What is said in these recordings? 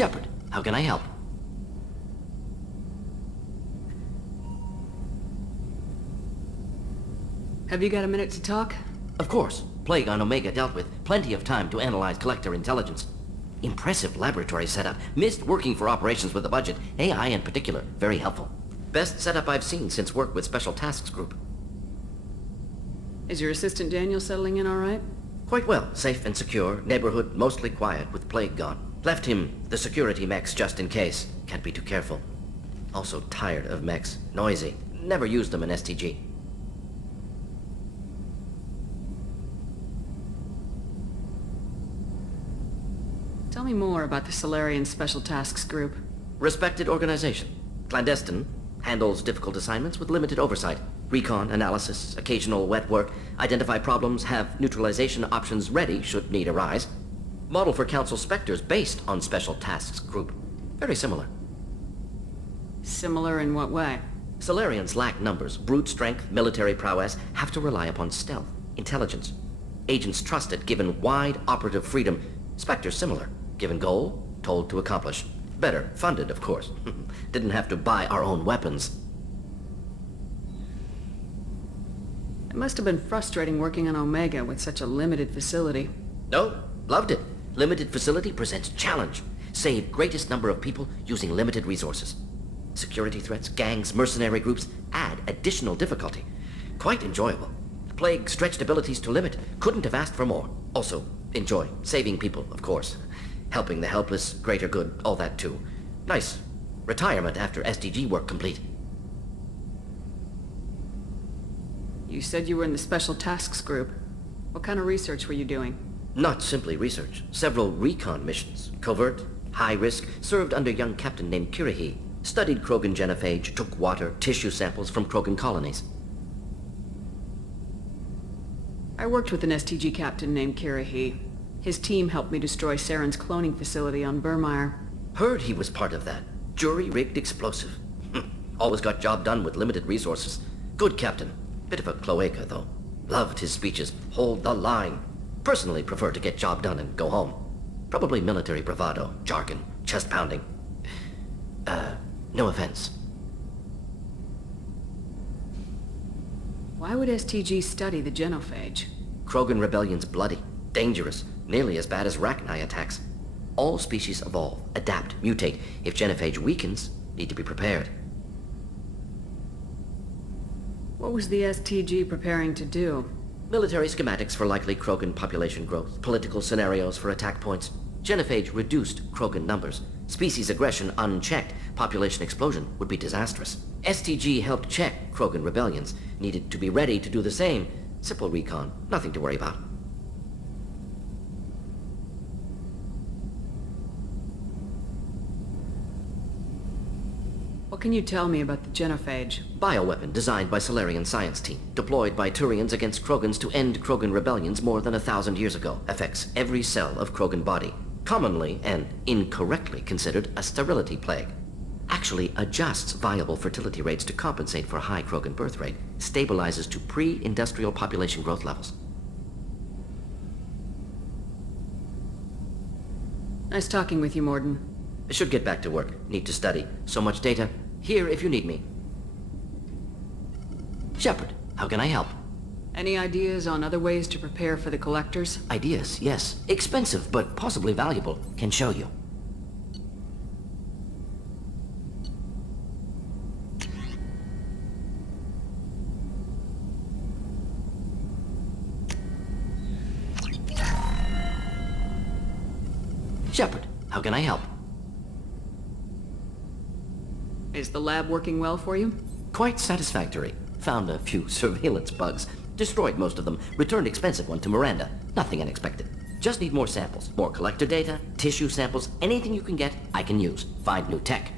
Shepard, how can I help? Have you got a minute to talk? Of course. Plague on Omega dealt with. Plenty of time to analyze Collector intelligence. Impressive laboratory setup. Missed working for operations with a budget. AI in particular. Very helpful. Best setup I've seen since work with Special Tasks Group. Is your assistant Daniel settling in all right? Quite well. Safe and secure. Neighborhood mostly quiet with Plague gone. Left him the security mechs just in case. Can't be too careful. Also tired of mechs. Noisy. Never used them in STG. Tell me more about the Salarian Special Tasks Group. Respected organization. Clandestine. Handles difficult assignments with limited oversight. Recon, analysis, occasional wet work. Identify problems, have neutralization options ready should need arise. Model for Council Spectres based on Special Tasks Group. Very similar. Similar in what way? Salarians lack numbers, brute strength, military prowess, have to rely upon stealth, intelligence. Agents trusted, given wide operative freedom. Spectres similar. Given goal, told to accomplish. Better, funded, of course. Didn't have to buy our own weapons. It must have been frustrating working on Omega with such a limited facility. No, loved it. Limited facility presents challenge. Save greatest number of people using limited resources. Security threats, gangs, mercenary groups add additional difficulty. Quite enjoyable. Plague stretched abilities to limit. Couldn't have asked for more. Also, enjoy. Saving people, of course. Helping the helpless, greater good, all that too. Nice. Retirement after SDG work complete. You said you were in the Special Tasks Group. What kind of research were you doing? Not simply research. Several recon missions. Covert, high risk, served under young captain named Kirihi. Studied Krogan genophage, took water, tissue samples from Krogan colonies. I worked with an STG captain named Kirihi. His team helped me destroy Saren's cloning facility on Burmire. Heard he was part of that. Jury-rigged explosive. Always got job done with limited resources. Good captain. Bit of a cloaca, though. Loved his speeches. Hold the line. Personally prefer to get job done and go home. Probably military bravado, jargon, chest-pounding. No offense. Why would STG study the genophage? Krogan rebellion's bloody, dangerous, nearly as bad as Rachni attacks. All species evolve, adapt, mutate. If genophage weakens, need to be prepared. What was the STG preparing to do? Military schematics for likely Krogan population growth, political scenarios for attack points. Genophage reduced Krogan numbers. Species aggression unchecked, population explosion would be disastrous. STG helped check Krogan rebellions, needed to be ready to do the same. Simple recon, nothing to worry about. What can you tell me about the genophage? Bioweapon designed by Salarian science team, deployed by Turians against Krogans to end Krogan rebellions more than 1,000 years ago. Affects every cell of Krogan body. Commonly and incorrectly considered a sterility plague. Actually adjusts viable fertility rates to compensate for high Krogan birth rate. Stabilizes to pre-industrial population growth levels. Nice talking with you, Mordin. I should get back to work. Need to study. So much data. Here if you need me. Shepard, how can I help? Any ideas on other ways to prepare for the Collectors? Ideas, yes. Expensive, but possibly valuable. Can show you. Shepard, how can I help? Is the lab working well for you? Quite satisfactory. Found a few surveillance bugs. Destroyed most of them. Returned expensive one to Miranda. Nothing unexpected. Just need more samples. More collector data, tissue samples, anything you can get, I can use. Find new tech.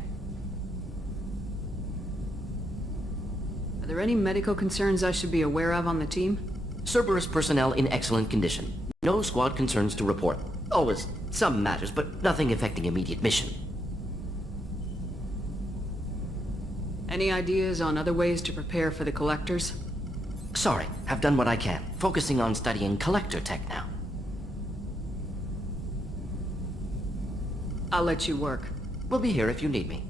Are there any medical concerns I should be aware of on the team? Cerberus personnel in excellent condition. No squad concerns to report. Always some matters, but nothing affecting immediate mission. Any ideas on other ways to prepare for the Collectors? Sorry, have done what I can. Focusing on studying collector tech now. I'll let you work. We'll be here if you need me.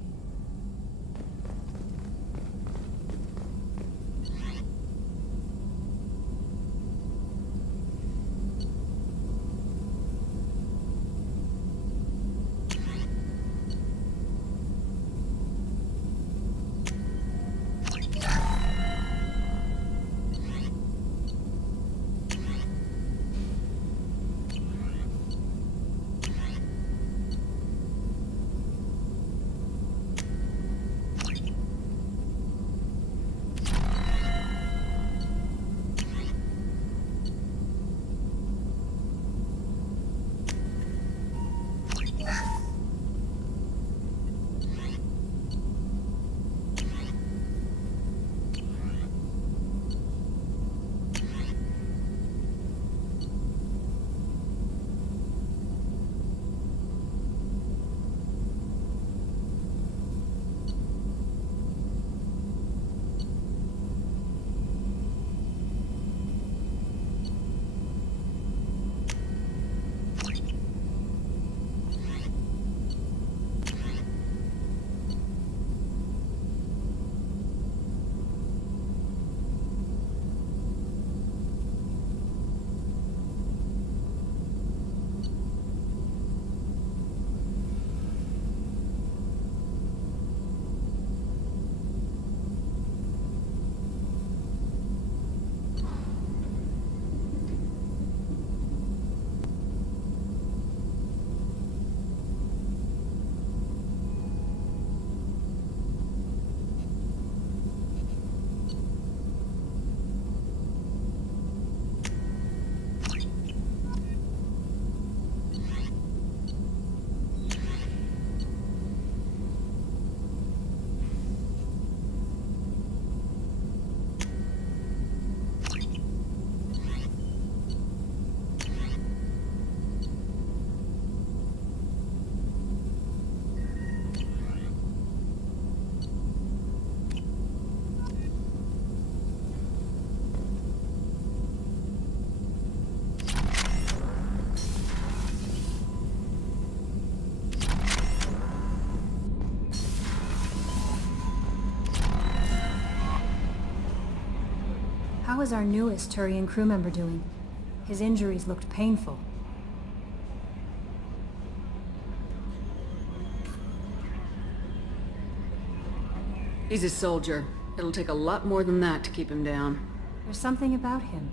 How is our newest Turian crew member doing? His injuries looked painful. He's a soldier. It'll take a lot more than that to keep him down. There's something about him.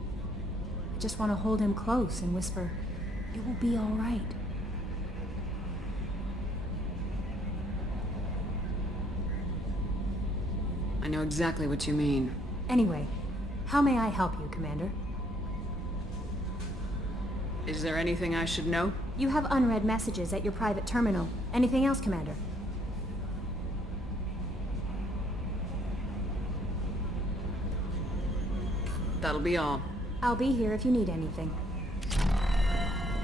I just want to hold him close and whisper, "It will be all right." I know exactly what you mean. Anyway, how may I help you, Commander? Is there anything I should know? You have unread messages at your private terminal. Anything else, Commander? That'll be all. I'll be here if you need anything.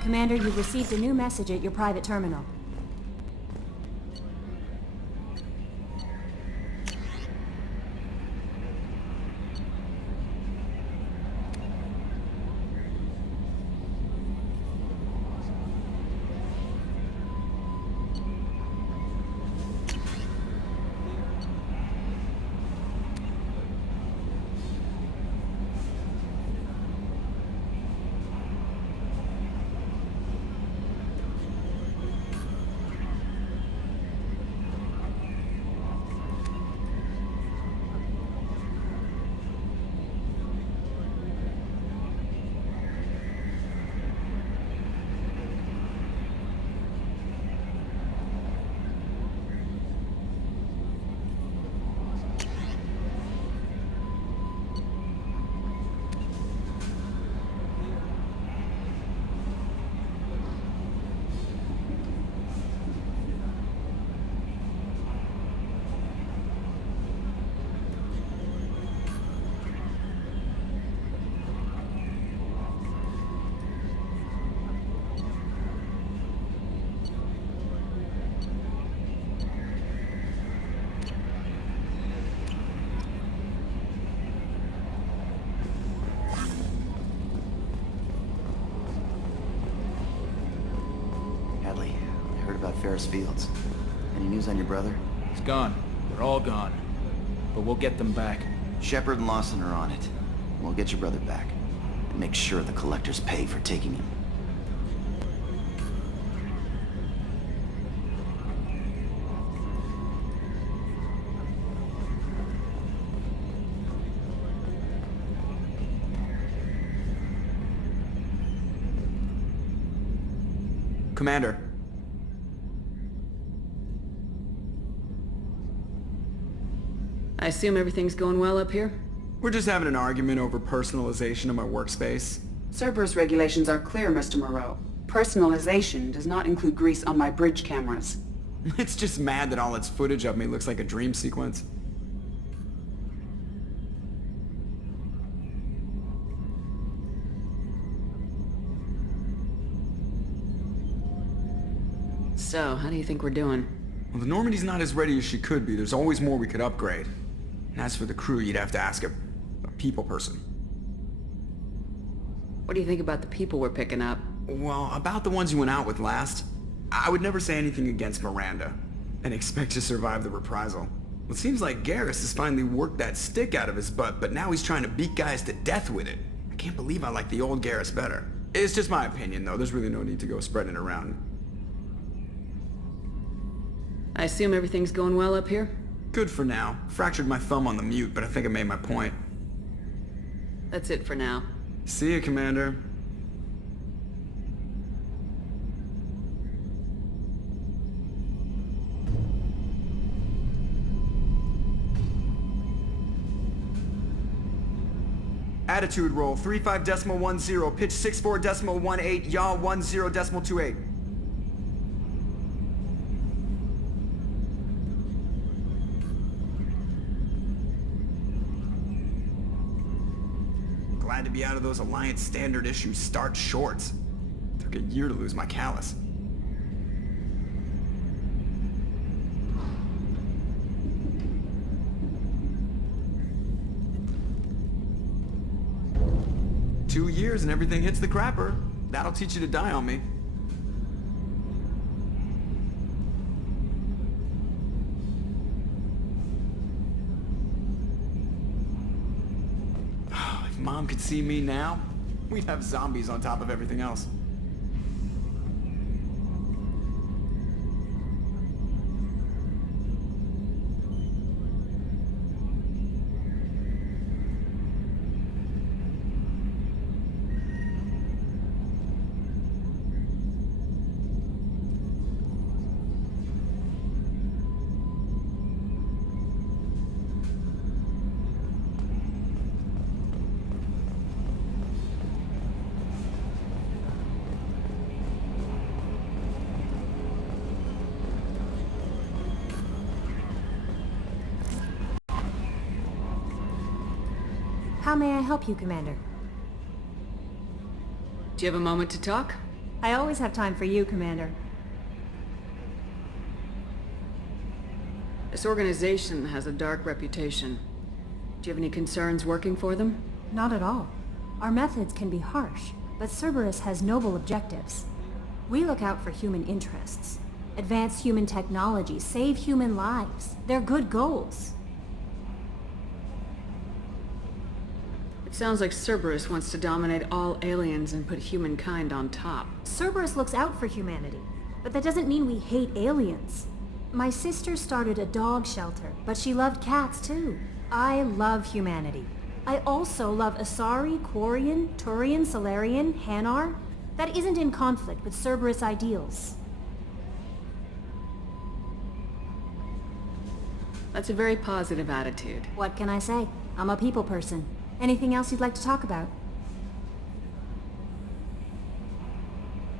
Commander, you've received a new message at your private terminal. Ferris Fields. Any news on your brother? He's gone. They're all gone. But we'll get them back. Shepard and Lawson are on it. We'll get your brother back. And make sure the collectors pay for taking him. Commander. I assume everything's going well up here? We're just having an argument over personalization of my workspace. Cerberus regulations are clear, Mr. Moreau. Personalization does not include grease on my bridge cameras. It's just mad that all its footage of me looks like a dream sequence. So, how do you think we're doing? Well, the Normandy's not as ready as she could be. There's always more we could upgrade. And as for the crew, you'd have to ask a people person. What do you think about the people we're picking up? Well, about the ones you went out with last, I would never say anything against Miranda, and expect to survive the reprisal. Well, it seems like Garrus has finally worked that stick out of his butt, but now he's trying to beat guys to death with it. I can't believe I like the old Garrus better. It's just my opinion, though. There's really no need to go spreading it around. I assume everything's going well up here? Good for now. Fractured my thumb on the mute, but I think I made my point. That's it for now. See ya, Commander. Attitude roll 35.10, pitch 64.18, yaw 10.28. Glad to be out of those Alliance standard issue starch shorts. Took a year to lose my callus. Two years and everything hits the crapper. That'll teach you to die on me. If Mom could see me now, we'd have zombies on top of everything else. How may I help you, Commander? Do you have a moment to talk? I always have time for you, Commander. This organization has a dark reputation. Do you have any concerns working for them? Not at all. Our methods can be harsh, but Cerberus has noble objectives. We look out for human interests. Advance human technology, save human lives. They're good goals. It sounds like Cerberus wants to dominate all aliens and put humankind on top. Cerberus looks out for humanity, but that doesn't mean we hate aliens. My sister started a dog shelter, but she loved cats too. I love humanity. I also love Asari, Quarian, Turian, Salarian, Hanar. That isn't in conflict with Cerberus ideals. That's a very positive attitude. What can I say? I'm a people person. Anything else you'd like to talk about?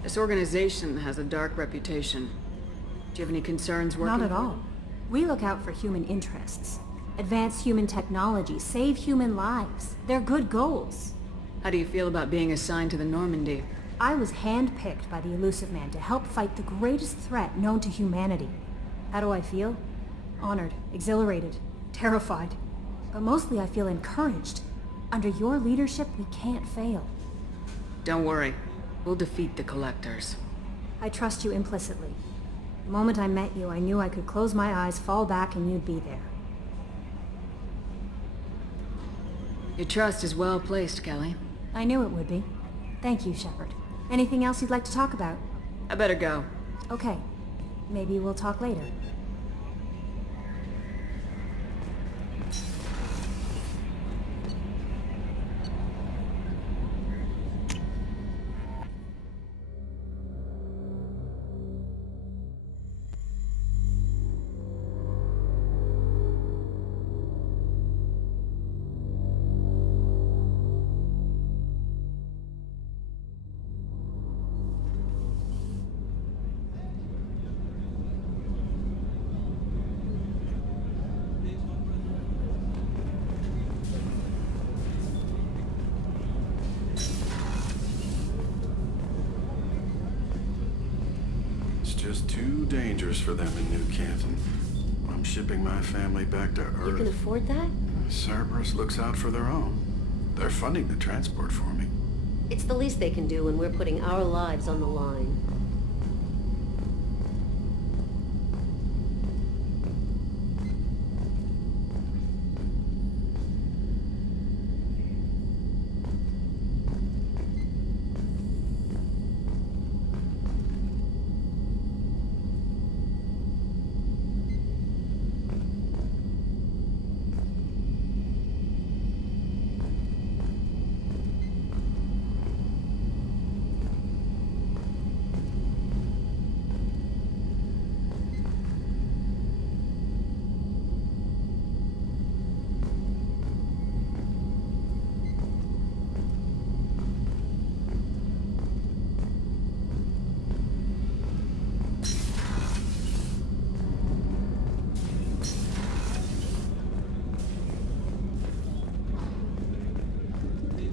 This organization has a dark reputation. Do you have any concerns working Not at for all. them? We look out for human interests. Advance human technology, save human lives. They're good goals. How do you feel about being assigned to the Normandy? I was handpicked by the Illusive Man to help fight the greatest threat known to humanity. How do I feel? Honored, exhilarated, terrified. But mostly I feel encouraged. Under your leadership, we can't fail. Don't worry. We'll defeat the Collectors. I trust you implicitly. The moment I met you, I knew I could close my eyes, fall back, and you'd be there. Your trust is well placed, Kelly. I knew it would be. Thank you, Shepard. Anything else you'd like to talk about? I better go. Okay. Maybe we'll talk later. Just too dangerous for them in New Canton. I'm shipping my family back to Earth. You can afford that? Cerberus looks out for their own. They're funding the transport for me. It's the least they can do when we're putting our lives on the line.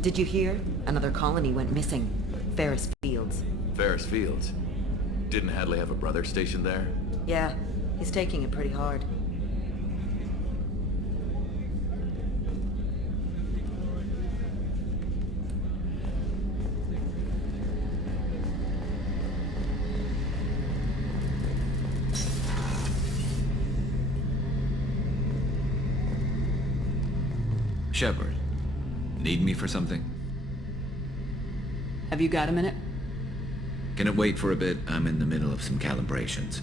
Did you hear? Another colony went missing. Ferris Fields. Ferris Fields? Didn't Hadley have a brother stationed there? Yeah, he's taking it pretty hard. Shepard, need me for something? Have you got a minute? Can it wait for a bit? I'm in the middle of some calibrations.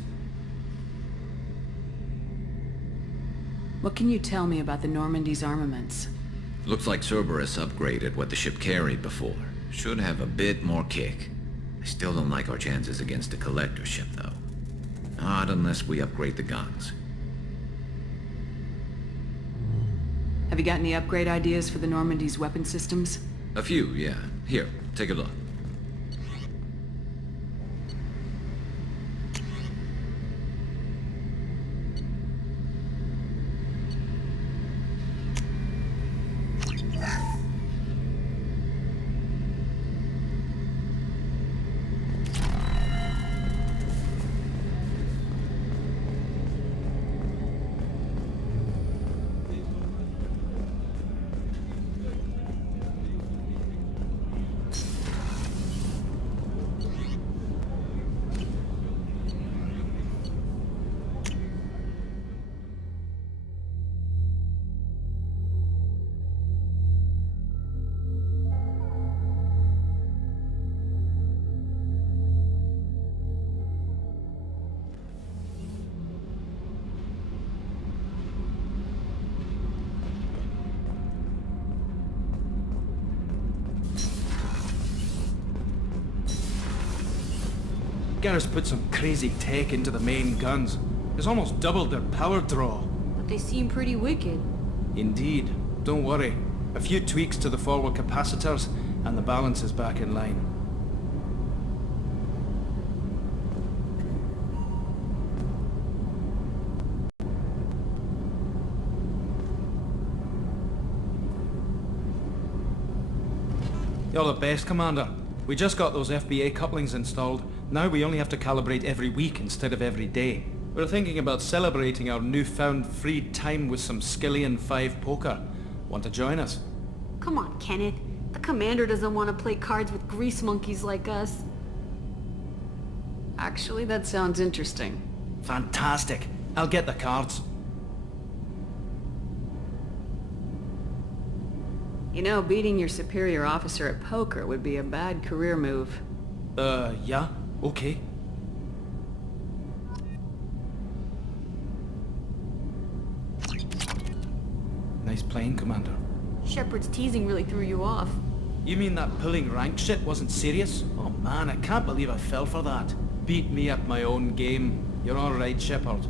What can you tell me about the Normandy's armaments? Looks like Cerberus upgraded what the ship carried before. Should have a bit more kick. I still don't like our chances against a Collector ship, though. Not unless we upgrade the guns. Have you got any upgrade ideas for the Normandy's weapon systems? A few, yeah. Here, take a look. Garrus put some crazy tech into the main guns. It's almost doubled their power draw. But they seem pretty wicked. Indeed. Don't worry. A few tweaks to the forward capacitors, and the balance is back in line. You're the best, Commander. We just got those FBA couplings installed. Now we only have to calibrate every week instead of every day. We're thinking about celebrating our newfound free time with some Skillian 5 poker. Want to join us? Come on, Kenneth. The commander doesn't want to play cards with grease monkeys like us. Actually, that sounds interesting. Fantastic. I'll get the cards. You know, beating your superior officer at poker would be a bad career move. Yeah? Okay. Nice playing, Commander. Shepard's teasing really threw you off. You mean that pulling rank shit wasn't serious? Oh man, I can't believe I fell for that. Beat me at my own game. You're all right, Shepard.